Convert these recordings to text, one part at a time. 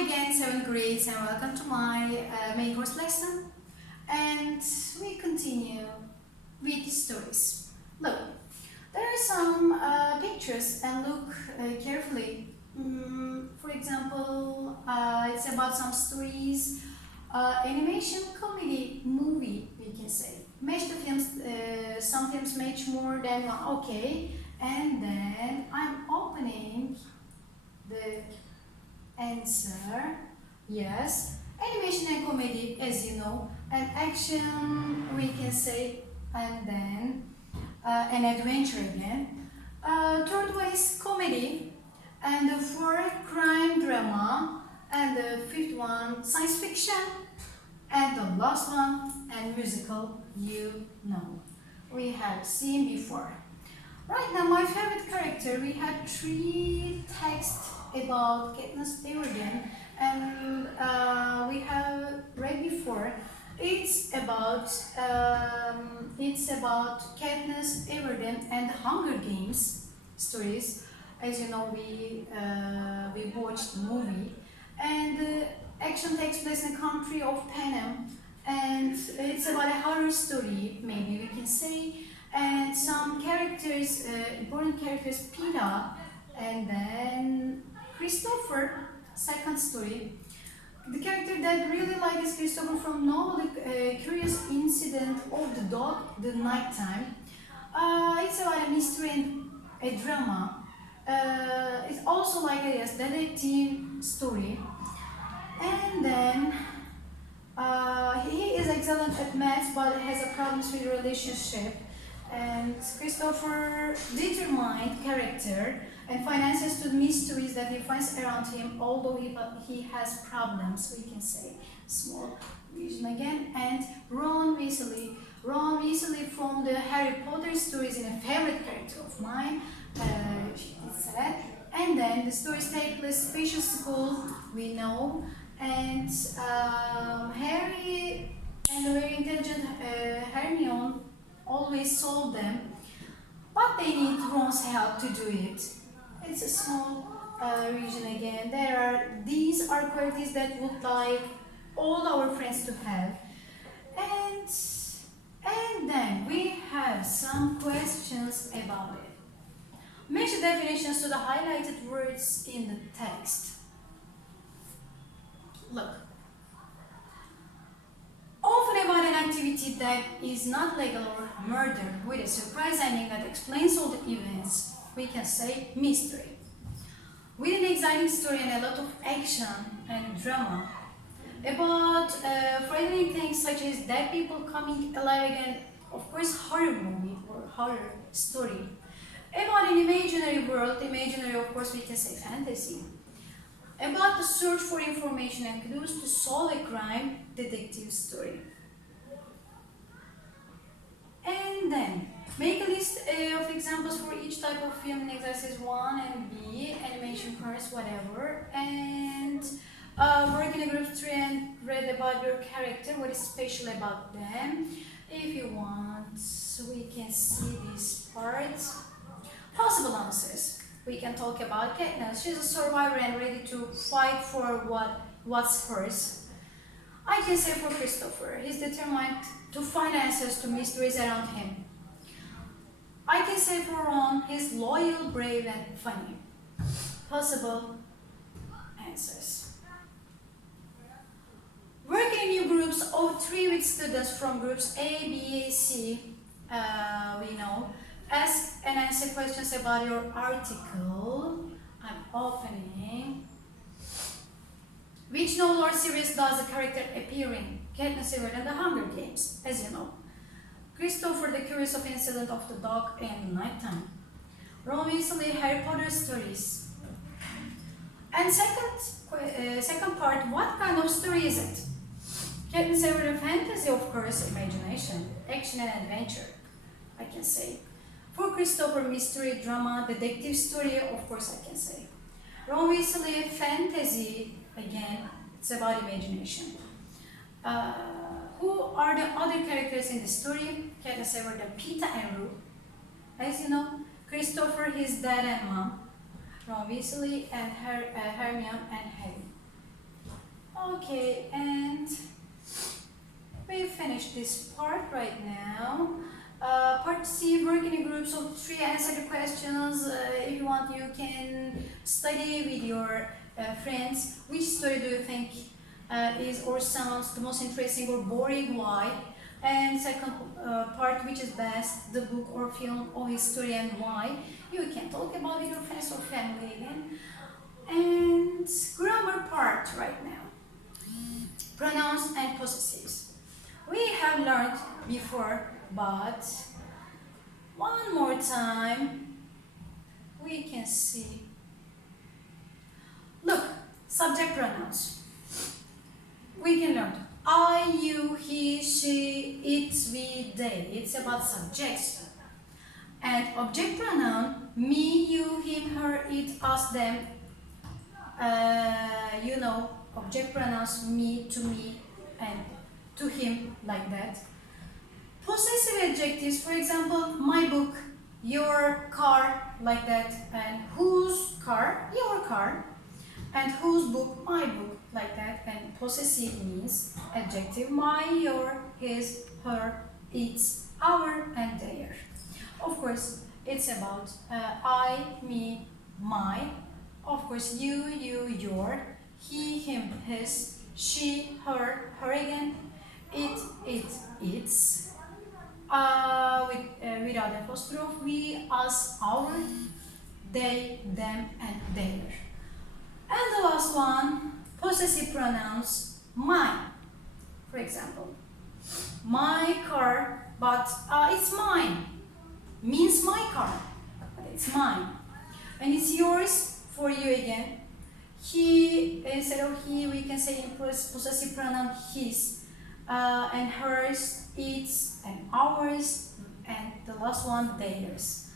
again, 7th grades, and welcome to my main course lesson. And we continue with the stories. Look, there are some pictures, and look carefully. For example, it's about some stories, animation, comedy, movie, we can say. Match the films, some films match more than one. Okay, and then I'm opening the answer. Yes, animation and comedy, as you know, and action, we can say, and then an adventure again. Third one is comedy, and the fourth crime drama, and the fifth one science fiction, and the last one and musical, you know, we have seen before. Right now, my favorite character, we had 3 texts about Katniss Everdeen, and we have read before. It's about Katniss Everdeen and the Hunger Games stories. As you know, we watched the movie, and the action takes place in the country of Panem, and it's about a horror story, maybe we can say. And some characters, important characters, Peeta, and then Christopher, second story. The character that really like is Christopher from novel The Curious Incident of the Dog, The Nighttime. It's about a mystery and a drama. It's also like a detective story. And then he is excellent at maths but has a problems with relationship. And Christopher determined character and finances to the mysteries that he finds around him, although he has problems, we can say. Small revision again. And Ron Weasley from the Harry Potter stories is a favorite character of mine, she said. And then the stories take place special school, we know, and Harry and the very intelligent Hermione always solve them, but they need Ron's help to do it. It's a small region again. These are qualities that would like all our friends to have. And then we have some questions about it. Match the definitions to the highlighted words in the text. Look. Often about an activity that is not legal or murder with a surprise ending that explains all the events, we can say mystery. With an exciting story and a lot of action and drama. About frightening things such as dead people coming alive again, of course horror movie or horror story. About an imaginary world, imaginary of course we can say fantasy. About the search for information and clues to solve a crime, detective story. And then, make a list of examples for each type of film in exercise 1 and B, animation course, whatever. And work in a group 3 and read about your character, what is special about them. If you want, we can see these parts. Possible answers. We can talk about Katniss. She's a survivor and ready to fight for what's hers. I can say for Christopher, he's determined to find answers to mysteries around him. I can say for Ron, he's loyal, brave, and funny. Possible answers. Work in new groups of 3 with students from groups A, B, C, we know. Ask and answer questions about your article. I'm opening. Which novel or series does the character appear in? Katniss Everdeen, The Hunger Games, as you know. Christopher, The Curious Incident of the Dog and Nighttime. Ron Weasley, Harry Potter stories. And second part, what kind of story is it? Katniss Everdeen, fantasy, of course, imagination, action and adventure, I can say. For Christopher, mystery, drama, detective story, of course I can say. Ron Weasley, fantasy, again, it's about imagination. Who are the other characters in the story? Katniss Everdeen, Peeta and Rue. As you know, Christopher, his dad and mom. Ron Weasley and Hermione and Harry. Okay, and we finished this part right now. Part C, work in groups of 3, answer the questions. If you want, you can study with your friends. Which story do you think is or sounds the most interesting or boring? Why? And second part, which is best, the book or film or history and why? You can talk about with your friends or family again. And grammar part right now. Pronouns and possessives. We have learned before, but one more time we can see. Look, subject pronouns. We can learn I, you, he, she, it, we, they. It's about subjects. And object pronoun, me, you, him, her, it, us, them. You know, object pronouns me, to me, and to him, like that. Possessive adjectives, for example, my book, your car, like that, and whose car, your car, and whose book, my book, like that. And possessive means adjective, my, your, his, her, its, our, and their. Of course, it's about I, me, my. Of course, you, your, he, him, his, she, her, her again, it, its, without apostrophe, we, us, our, they, them, and their. And the last one, possessive pronouns, mine. For example, my car, but it's mine. Means my car, but it's mine. And it's yours, for you again. He, instead of he, we can say in possessive pronoun his, and hers, its, and ours, and the last one, theirs.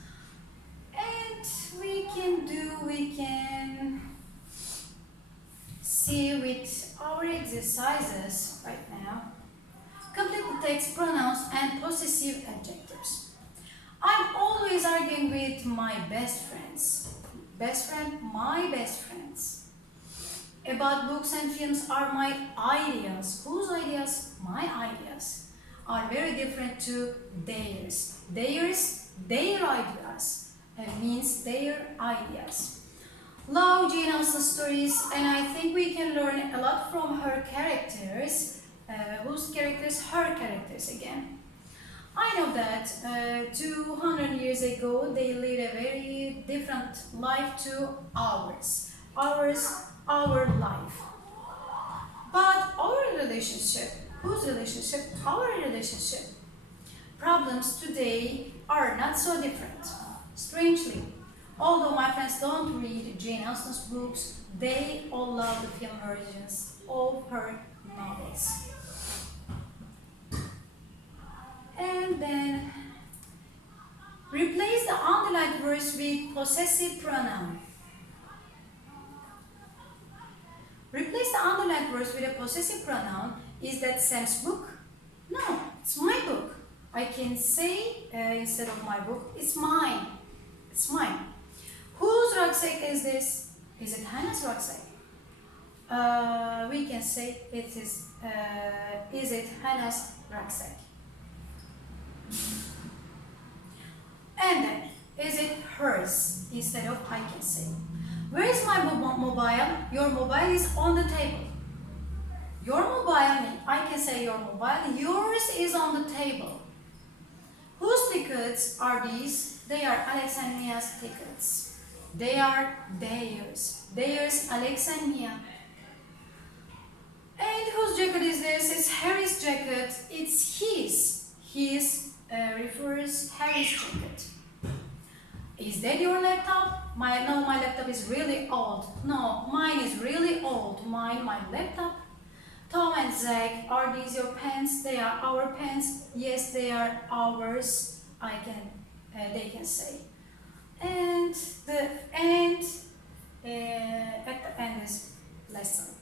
And we can see with our exercises right now. Complete the text, pronouns, and possessive adjectives. I'm always arguing with my best friends. Best friend, my best friends. About books and films are my ideas. Whose ideas? My ideas. Are very different to theirs. Theirs, their ideas. It means their ideas. Love Jane Austen's stories, and I think we can learn a lot from her characters. Whose characters? Her characters again. I know that 200 years ago they lived a very different life to ours. Our life. But our relationship, whose relationship? Our relationship. Problems today are not so different. Strangely, although my friends don't read Jane Austen's books, they all love the film versions of her novels. And then replace the underlined words with possessive pronoun. Replace the underlined words with a possessive pronoun. Is that Sam's book? No, it's my book. I can say instead of my book, it's mine. It's mine. Whose rucksack is this? Is it Hannah's rucksack? We can say it is it Hannah's rucksack? And then, is it hers? Instead of I can say. Where is my mobile? Your mobile is on the table. Your mobile, I can say your mobile. Yours is on the table. Whose tickets are these? They are Alex and Mia's tickets. They are theirs. Theirs, Alex and Mia. And whose jacket is this? It's Harry's jacket. It's his. His refers Harry's jacket. Is that your laptop? No, my laptop is really old. No, mine is really old. My laptop. Tom and Zach, are these your pens? They are our pens. Yes, they are ours. They can say. And at the end is lesson.